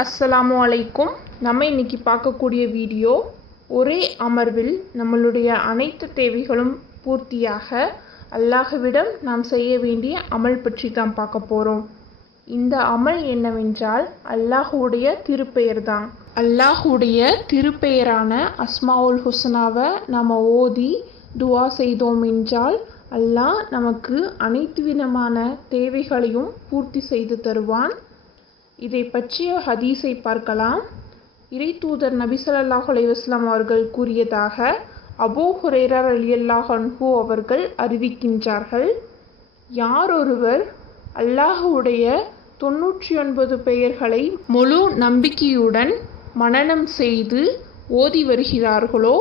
அஸ்ஸலாமு அலைக்கும். நம்ம இன்னைக்கு பார்க்கக்கூடிய வீடியோ, ஒரே அமர்வில் நம்மளுடைய அனைத்து தேவைகளும் பூர்த்தியாக அல்லாஹ்விடம் நாம் செய்ய வேண்டிய அமல் பற்றி தான் பார்க்க போகிறோம். இந்த அமல் என்னவென்றால் அல்லாஹுடைய திருப்பெயர் தான். அல்லாஹுடைய திருப்பெயரான அஸ்மாவுல் ஹுஸ்னாவை நாம் ஓதி துவா செய்தோம் என்றால் அல்லாஹ் நமக்கு அனைத்து விதமான தேவைகளையும் பூர்த்தி செய்து தருவான். இதை பற்றிய ஹதீஸை பார்க்கலாம். இறை தூதர் நபி ஸல்லல்லாஹு அலைஹி வஸல்லம் அவர்கள் கூறியதாக அபூ ஹுரைரா ரலியல்லாஹு அன்ஹு அவர்கள் அறிவிக்கின்றார்கள், யார் ஒருவர் அல்லாஹ்வுடைய 99 பெயர்களை முழு நம்பிக்கையுடன் மனனம் செய்து ஓதி வருகிறார்களோ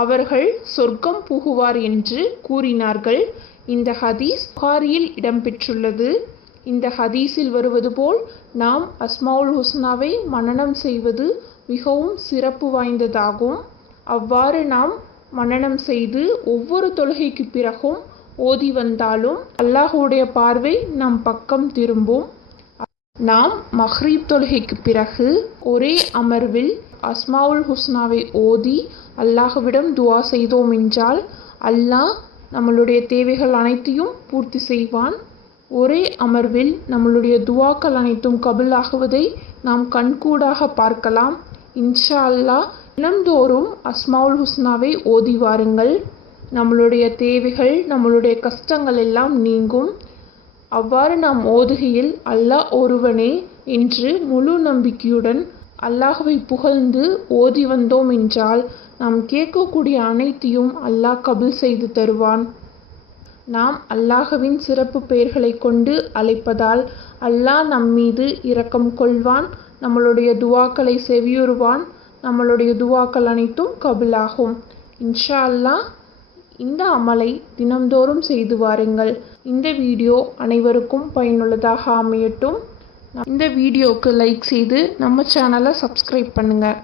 அவர்கள் சொர்க்கம் புகுவார் என்று கூறினார்கள். இந்த ஹதீஸ் புகாரியில் இடம்பெற்றுள்ளது. இந்த ஹதீஸில் வருவது போல் நாம் அஸ்மாவுல் ஹுஸ்னாவை மனனம் செய்வது மிகவும் சிறப்பு வாய்ந்ததாகும். அவ்வாறு நாம் மனனம் செய்து ஒவ்வொரு தொழுகைக்கு பிறகும் ஓதி வந்தாலும் அல்லாஹ்வுடைய பார்வை நம் பக்கம் திரும்பும். நாம் மக்ரிப் தொழுகைக்கு பிறகு ஒரே அமர்வில் அஸ்மாவுல் ஹுஸ்னாவை ஓதி அல்லாஹ்விடம் துவா செய்தோம் என்றால் அல்லாஹ் நம்மளுடைய தேவைகள் அனைத்தையும் பூர்த்தி செய்வான். ஒரே அமர்வில் நம்மளுடைய துவாக்கள் அனைத்தும் கபுல் ஆகுவதை நாம் கண்கூடாக பார்க்கலாம். இன்ஷா அல்லாஹ் தினந்தோறும் அஸ்மாவுல் ஹுஸ்னாவை ஓதி வாருங்கள். நம்மளுடைய தேவைகள், நம்மளுடைய கஷ்டங்கள் எல்லாம் நீங்கும். அவ்வாறு நாம் ஓதுகையில் அல்லாஹ் ஒருவனே என்று முழு நம்பிக்கையுடன் அல்லாஹ்வை புகழ்ந்து ஓதி வந்தோம் என்றால் நாம் கேட்கக்கூடிய அனைத்தையும் அல்லாஹ் கபுல் செய்து தருவான். நாம் அல்லாஹ்வின் சிறப்பு பெயர்களை கொண்டு அழைப்பதால் அல்லாஹ் நம்மீது இரக்கம் கொள்வான், நம்மளுடைய துவாக்களை செவியுறுவான், நம்மளுடைய துவாக்கள் அனைத்தும் கபுலாகும். இன்ஷா அல்லாஹ் இந்த அமலை தினம்தோறும் செய்து வாருங்கள். இந்த வீடியோ அனைவருக்கும் பயனுள்ளதாக அமையட்டும். இந்த வீடியோவுக்கு லைக் செய்து நம்ம சேனலை சப்ஸ்கிரைப் பண்ணுங்கள்.